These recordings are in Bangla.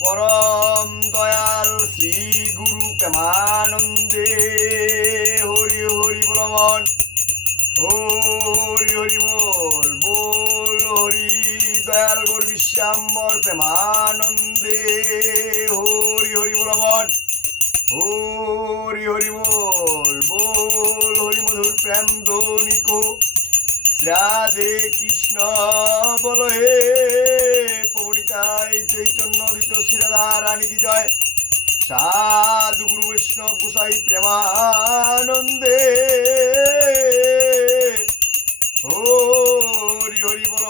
পরম দয়াল শ্রী গুরু প্রেমানন্দে। হরি হরি বলবন হরি হরি বল বল হরি। দয়াল গুরু বিশ্বাম্বর প্রেমানন্দে। হরি হরি বলবন হরি হরি বল বল হরি মধুর প্রেম ধ্বনিকো। রাধে কৃষ্ণ বল হে চৈতন্য দিত শ্রীরাধা রানী কি জয় সাধু গুরু বৈষ্ণব গোসাই প্রেমানন্দে। হরি হরি বল।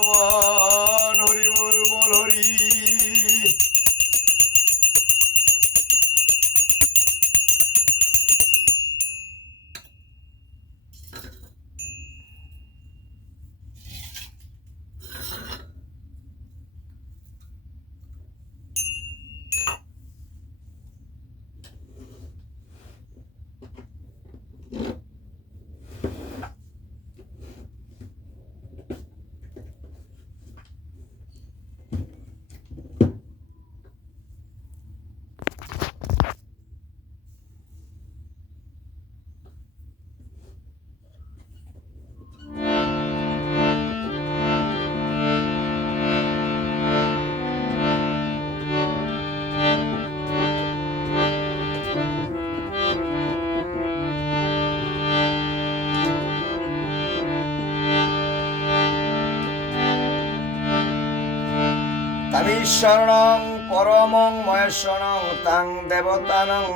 তামীশ্বরণং পরমং মহেশ্বরং তাং দেবতানং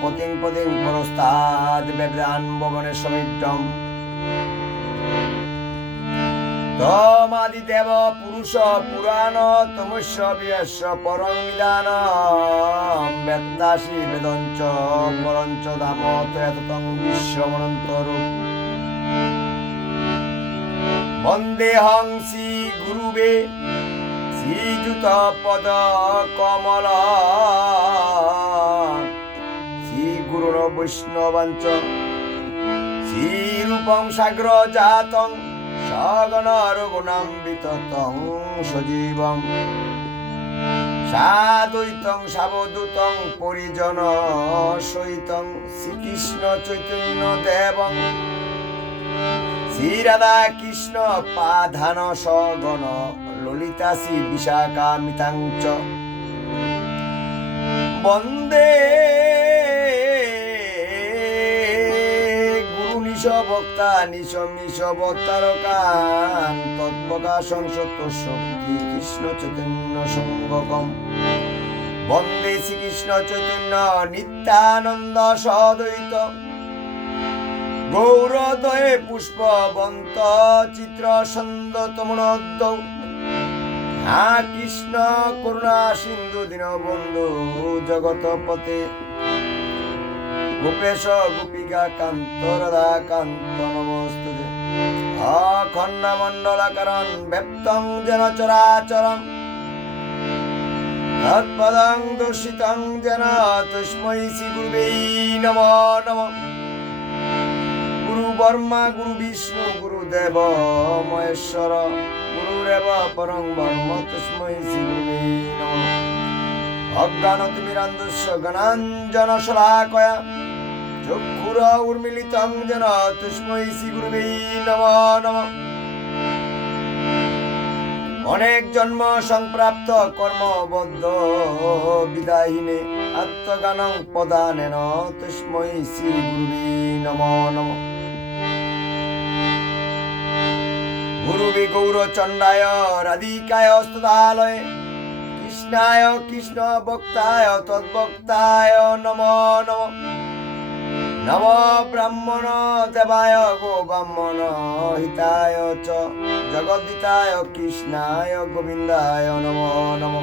পতিং পতিং পরস্তাদ বেদান ভবনে সমিষ্টম তমাদিদেব পুরুষ পুরাণ তমস্য বিয়স্য পরং নিদান বেদাসি বেদঞ্চ পরঞ্চ ধাম তং বিশ্বমনন্তরূপ বন্দেহং শ্রী গুরুবে শ্রীযুত পদ কমল। শ্রী গুরুর বৈষ্ণবাঞ্চ শ্রীরূপং সাগ্র জাতং সগণ রঘুনাম্বিত তং সজীবং সাদৈতং সাবদূতং পরিজন সহিতং শ্রীকৃষ্ণ চৈতন্য দেবং শ্রীরাধা কৃষ্ণ পাধান সগণ ললিতা শ্রী বিশাখা মিতাঞ্চ বন্দে গুরু নিশ বক্তা নিশ মিশ বক্তারকান তৎপ্রকাশন সত্য শক্তি কৃষ্ণ চৈতন্য সঙ্গকম। বন্দে শ্রীকৃষ্ণ চৈতন্য নিত্যানন্দ সদৈত গৌরদয়ে পুষ্পবন্ত চিত্র ছন্দ তমনোদ্দ হা কৃষ্ণ, করুণা, সিন্ধু দীন বন্ধু জগত পতে গোপেশ, গোপিকা, কান্ত রাধা কান্ত নমস্তুতে। অখণ্ড মণ্ডলাকরণ ব্যক্তং যেন চরাচরম তৎপদং দর্শিতং যেন তস্मै শ্রী গুরুবে নম নমঃ। গুরু বর্মা, গুরু বিষ্ণু গুরুদেব মহেশ্বর। অনেক জন্ম সংপ্রাপ্ত কর্মবদ্ধ বিদায়িনে আত্মগান পদানেন তুষ্ময়ী শ্রী গুরুবী নম নম গুরুবি গৌরচণ্ডায় রাধিকায় স্তদালয়ে কৃষ্ণায় কৃষ্ণ বক্তায় তদ্বক্তায় নম নম। নম ব্রাহ্মণ দেবায় গো ব্রাহ্মণ হিতায় চ। জগদ্দিতায় কৃষ্ণায় গোবিন্দায় নম নম।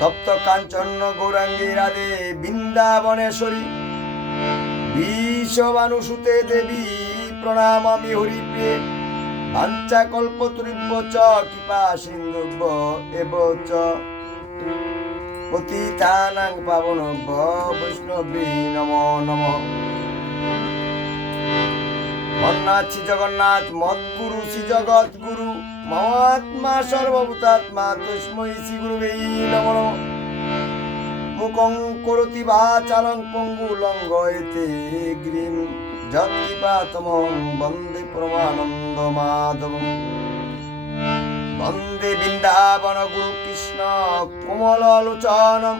তপ্ত কাঞ্চন গৌরাঙ্গী রাধে বৃন্দাবনেশ্বরী। বিশ্ববানুসুতে দেবী প্রণামামি হরিপ্রিয়ে। বাঞ্চা কল্পতরুব্য চ, কৃপা সিন্ধুব্য এব চ। পতিতানাং পাবনব্য, বৈষ্ণবী নম নম। শ্রী জগন্নাথ মদ্গুরু শ্রী জগৎ গুরু মহাত্মা সর্বভূতাত্মা, তস্মৈ শ্রী গুরুবেই নমঃ। মুখং করতি বাচালং পঙ্গু লঙ্ঘয়তে গ্রীম। যৎকৃপাতমং বন্দে পরমানন্দ মাধবম বন্দে বৃন্দাবন গুরু কৃষ্ণ কোমল লোচনম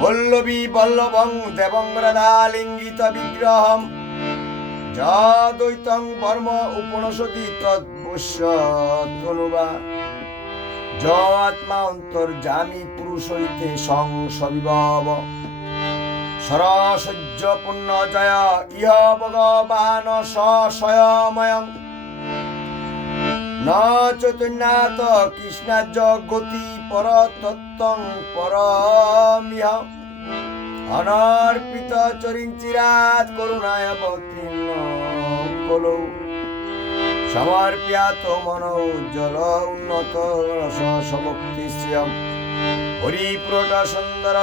বল্লভী বল্লভং দেবং রাধালিঙ্গিত বিগ্রহম। যদ্বৈতং বর্ম উপনশতি তদ্বশ্য তনুবা য আত্মা পুরুষ হইতে সংসবিভব সরসহ্য পুণ্য জয় ইহ ভগবান সয়ময়ং ন চৈতন্যাত কৃষ্ণাজ গতি পরতত্ত্বং পরমিহ। অনর্পিত চরিঞ্চিরাত করুণায় অবতীর্ণ কলৌ। সমর্প্যাত মন উন্নত রস সভক্তি শ্রিয়ম হরিপুরট সুন্দর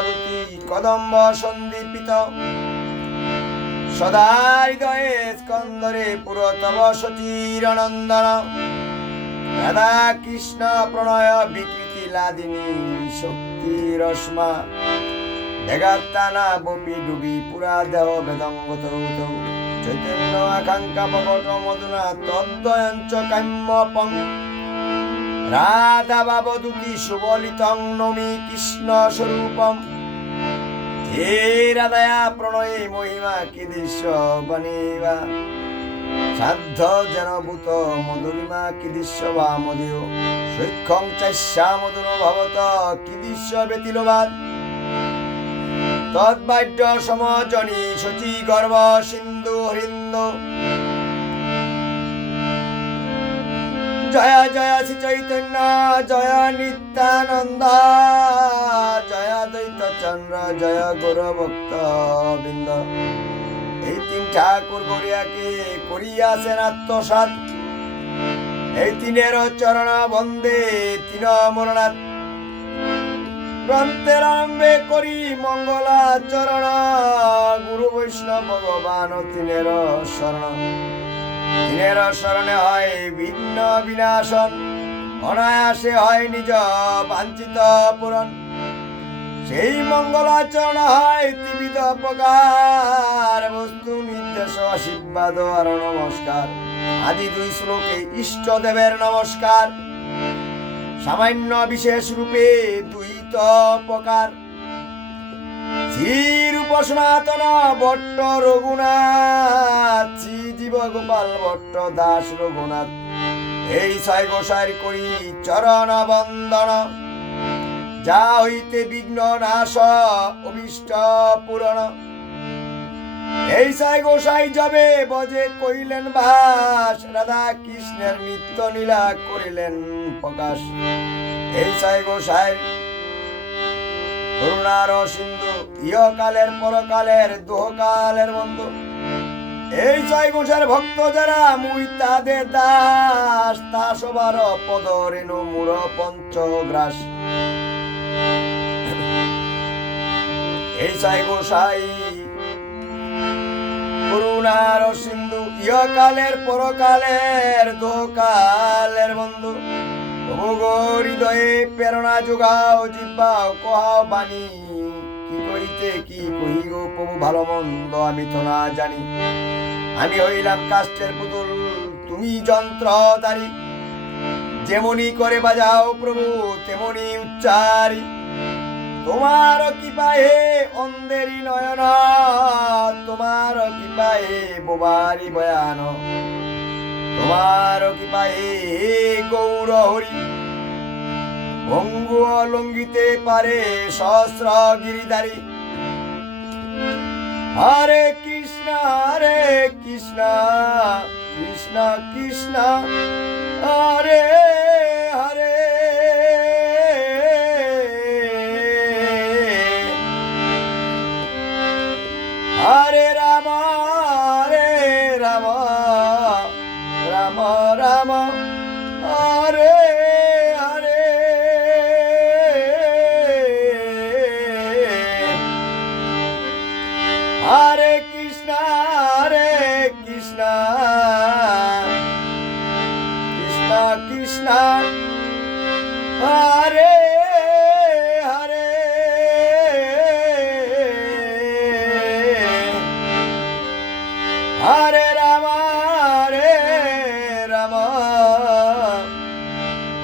কদম্ব সন্দীপিত সদা স্কন্দরে পুরতব সচিরনন্দন রাধা কৃষ্ণ প্রণয় বিকৃতি লাদিনী শক্তি রশ্মা। দেগাত্তানা বপি ডুবি পুরা দেহ বেদঙ্গত চৈতন্য আকাঙ্ক্ষা মধুনা তদ্বয়ঞ্চ কাম্য পং রাধা বাবদুতি সুবলিতং নমি কৃষ্ণ স্বরূপম? হে রাধায়া, প্রণয়ে মহিমা, কি দৃশ্য বনিবা? সাধ্য জনভূত মধুরিমা, কি দৃশ্য বা মদিও সৈক্ষং চাস্যা মধুর ভবত, কি দৃশ্য ব্যতিলবাদ তদ্বাদ্য সমজনী শচী গর্ভ সিন্ধু হৃন্দ জয় জয় শ্রী চৈতন্য, জয় নিত্যানন্দ, জয় দ্বৈত চন্দ্র জয় গুর ভক্ত বৃন্দ। এই তিন ঠাকুর গড়িয়াকে করিয়াছেন আত্মসাত এই তিনের চরণ বন্দে, তিন মরণাথ গ্রন্থের আরম্ভে করি মঙ্গলাচরণ, গুরু বৈষ্ণব ভগবান তিনের শরণ। তিনের শরণে হয় ভিন্ন বিনাশন, অনায়াসে হয় নিজ বাঞ্ছিত পূরণ। সেই মঙ্গলাচরণ হয় ত্রিবিধ প্রকার, বস্তু, নির্দেশ, আশীর্বাদ, আর নমস্কার। আদি দুই শ্লোকে ইষ্ট দেবের নমস্কার। সামান্য বিশেষ রূপে দুইত প্রকার। শ্রীরূপ সনাতন ভট্ট রঘুনাথ, শ্রী গোপাল ভট্ট দাস রঘুনাথ। এই ছয় গোসাইর করি চরণ বন্দন যা হইতে বিঘ্ন নাশ, অভিষ্ট পূরণ। এই সাই গোসাই যাবে বজে কইলেন ভাস রাধা কৃষ্ণের নিত্য নীলা করিলেন প্রকাশ। এই সাই গোসাই করুণার সিন্ধু, ইহকালের পরকালের, দোহকালের বন্ধু। এই ছয় গোসার ভক্ত যারা, মুই তাদের দাস, তা সবার পদ রেণু মূর পঞ্চগ্রাস। এই ছয় গোসাই, করুণার সিন্ধু, ইহকালের, পরকালের দোকালের বন্ধু। ভোগ হৃদয়ে প্রেরণা যোগাও জিব্বাও কহাও বাণী। কি কইতে কি কহি গো প্রভু ভালো মন্দ আমি তো না জানি। আমি হইলাম কাষ্টের পুতুল, তুমি যন্ত্রধারী যেমনি করে বাজাও প্রভু, তেমনি উচ্চারি। তোমার কৃপা হে অন্ধেরি নয়ন, তোমার কৃপা হে বোবারি বয়ান। তোমার কৃপা হে গৌর হরি ভঙ্গু লঙ্ঘিতে পারে সহস্র গিরিধারী হরে কৃষ্ণ হরে কৃষ্ণ কৃষ্ণ কৃষ্ণ। হরে হরে।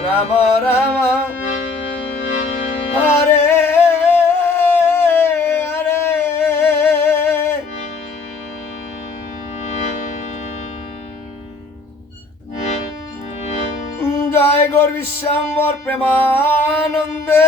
রাম রাম। হরে হরে জয় গৌর বিশ্বাম্বর প্রেমানন্দে।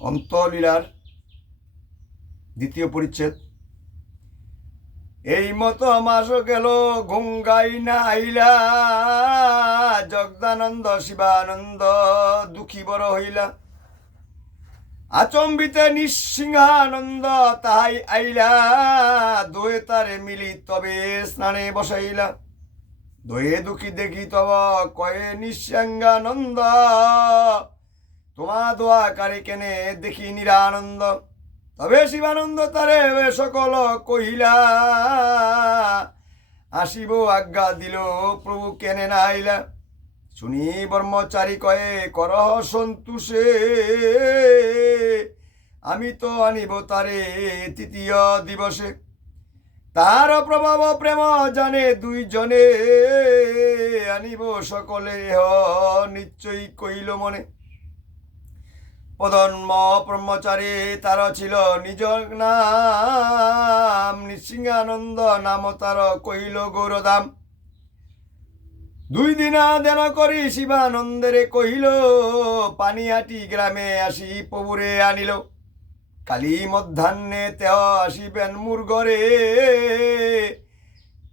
অন্তলীলার দ্বিতীয় পরিচ্ছেদ। এই মতো মাস গেল, গঙ্গাই না আইলা। জগদানন্দ, শিবানন্দ দুঃখী বড় হইলা। আচম্বিতে নিঃসিংহানন্দ তাহাই আইলা। দোয়ে তারে মিলি তবে স্নানে বসাইলা। দোয়ে দুঃখী দেখি তব কয়ে নিঃসঙ্গানন্দ। তোমা দোয়া কারে কেনে দেখি নিরানন্দ। তবে শিবানন্দ তারে সকল কহিলা, আসিব আজ্ঞা দিল প্রভু কেনে না আইলা শুনি ব্রহ্মচারী কয়ে, করহ সন্তুষে, আমি তো আনিব তারে তৃতীয় দিবসে। তার প্রভাব প্রেম জানে দুইজনে, আনিব সকলে নিশ্চয়ই কইল মনে। পদন্ম ব্রহ্মচারী তার ছিল নিজ নাম, নৃসিংহানন্দ নাম তার কইল গৌরদাম, দুই দিনা দেন করি শিবানন্দেরে কহিল, পানিহাটি গ্রামে আসি প্রভুরে আনিল। কালি মধ্যাহ্নে তেহ আসিবেন মুরগরে,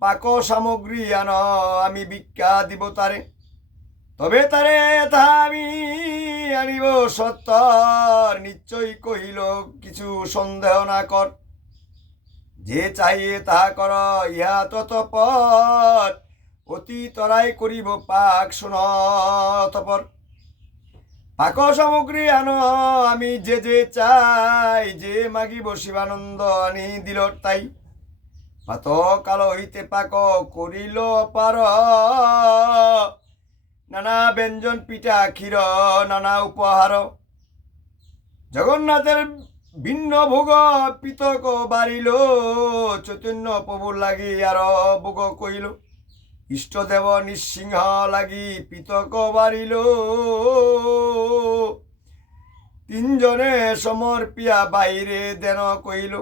পাক সামগ্রী আন, আমি ভিক্ষা দিব তারে। তবে তারে তাহা আমি আনিব সত্তর। নিশ্চয়ই কহিল, কিছু সন্দেহ না কর। যে চাহিয়ে তাহা কর, ইহা ততপর অতি তরাই করিব পাক শুন তপর পাক সামগ্রী আনো, আমি যে যে চাই, যে মাগিব শিবানন্দ আনি দিল তাই। পাত কাল হইতে পাক করিল পার। নানা ব্যঞ্জন পিঠা, ক্ষীর, নানা উপহার। জগন্নাথের ভিন্ন ভোগ পিতক বাড়িল, চৈতন্য প্রভুর লাগি আর ভোগ কইল ইষ্টদেব নিঃসিংহ লাগি পিতক বাড়িল। তিনজনে সমর্পিয়া বাইরে দেন কইল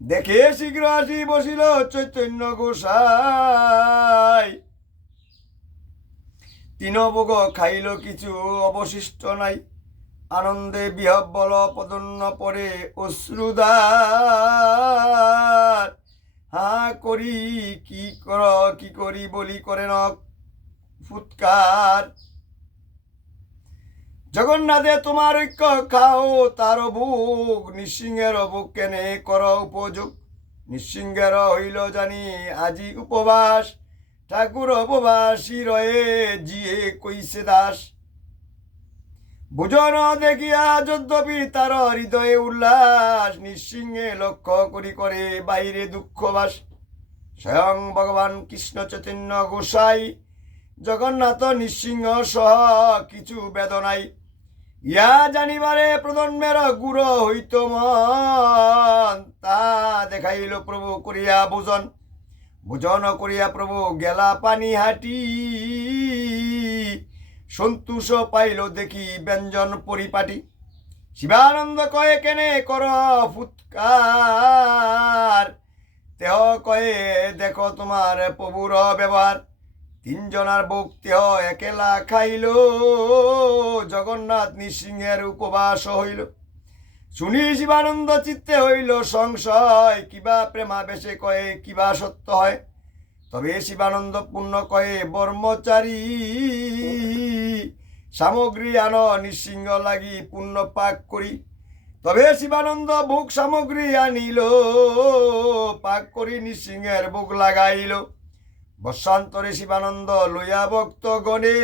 দেখে শীঘ্র আসি বসিল চৈতন্য গোসাই। তৃণভোগ খাইল কিছু অবশিষ্ট নাই। আনন্দে বিহব্বল পদন্ন পরে অশ্রুদার হা করি, কি কর, কি করি বলি করে ন ফুৎকার। জগন্নাথে তোমার ঐক্য খাও, তার ভোগ নিঃসিংহের ভোগ কেনে কর উপযোগ। নিঃসিংহের হইল জানি আজি উপবাস। ঠাকুর উপবাসী রয়ে, জিয়ে কইছে দাস। বুঝন দেখিয়া যদ্যপি তার হৃদয়ে উল্লাস, নিঃসিংহে লক্ষ্য করি করে বাইরে দুঃখবাস স্বয়ং ভগবান কৃষ্ণ চৈতন্য গোসাই, জগন্নাথ নৃসিংহ সহ কিছু বেদনাই। ইয়া জানিবারে প্রজন্মের গুর হইত মন, তা দেখাইল প্রভু করিয়া বুজন বুজন করিয়া প্রভু গেলা পানি হাটি। সন্তোষ পাইল দেখি ব্যঞ্জন পরিপাটি। শিবানন্দ কয়ে, কেনে কর ফুৎকার? তেহ কয়ে, দেখো তোমার প্রভুর ব্যবহার। তিনজনার বুক তেহ একেলা খাইল। জগন্নাথ নৃসিংহের উপবাস হইল। শুনি শিবানন্দ চিত্তে হইল সংশয়। কিবা প্রেমা বেশে কয়ে, কিবা সত্য হয়। তবে শিবানন্দ পূর্ণ কয়ে, ব্রহ্মচারী, সামগ্রী আন, নৃসিংহ লাগি পুণ্য পাক করি। তবে শিবানন্দ ভোগ সামগ্রী আনিল, পাক করি নৃসিংহের ভোগ লাগাইল। বর্ষান্তরে শিবানন্দ লইয়া ভক্ত গণে।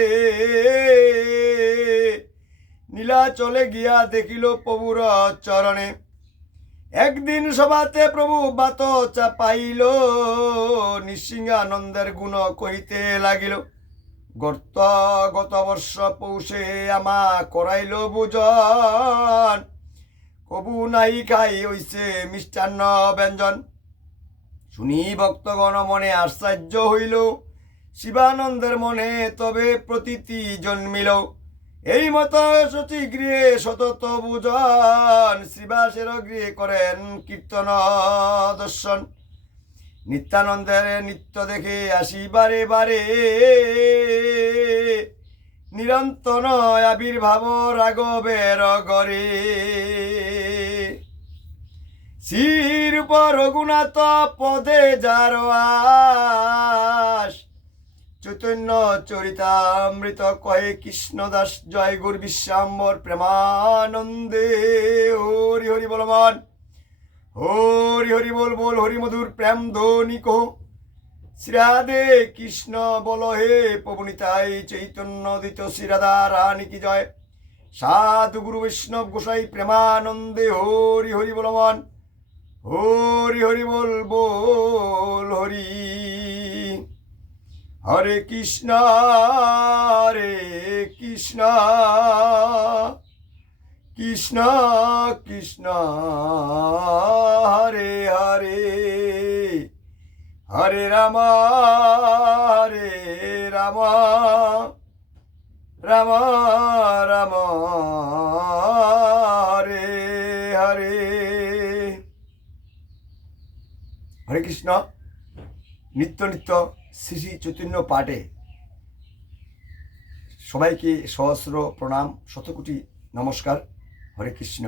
নীলা চলে গিয়া দেখিল প্রভুর চরণে। একদিন সভাতে প্রভু বাত চাপাইল, নৃসিংহানন্দের গুণ কহিতে লাগিল, গর্ত গত বর্ষ পৌষে আমা করাইল বুজন কবু নাই খাই হইছে মিষ্টান্ন ব্যঞ্জন। শুনি ভক্তগণ মনে আশ্চর্য হইল, শিবানন্দের মনে তবে প্রতীতি জন্মিল। এই মতো সচি গৃহে সতত বুজন শ্রীবাসের গৃহে করেন কীর্তন দর্শন। নিত্যানন্দের নিত্য দেখে আসি বারে বারে। নিরন্তন আবির্ভাব রাঘবের গরে শ্রীরূপ রঘুনাথ পদে যার আস চৈতন্য চরিতামৃত কয়ে কৃষ্ণদাস জয় গুর বিশ্বাম্বর প্রেমানন্দে। হরি হরি বলমান হরি হরি বল বল হরি মধুর প্রেম ধ্বনি কহ। শ্রীরাধে কৃষ্ণ বল হে পবনিতাই চৈতন্য দিত শ্রীরাধা রানী কি জয়। সাধু গুরু বৈষ্ণব গোসাই প্রেমানন্দে হরি হরি বলমান হরি হরি বল বল হরি হরে কৃষ্ণ হরে কৃষ্ণ। কৃষ্ণ কৃষ্ণ, হরে হরে। হরে রাম হরে রাম। রাম রাম, হরে হরে। হরে কৃষ্ণ। নিত্য নিত্য। শ্রী শ্রী চৈতন্য পাঠে সবাইকে সহস্র প্রণাম শতকোটি নমস্কার। হরে কৃষ্ণ।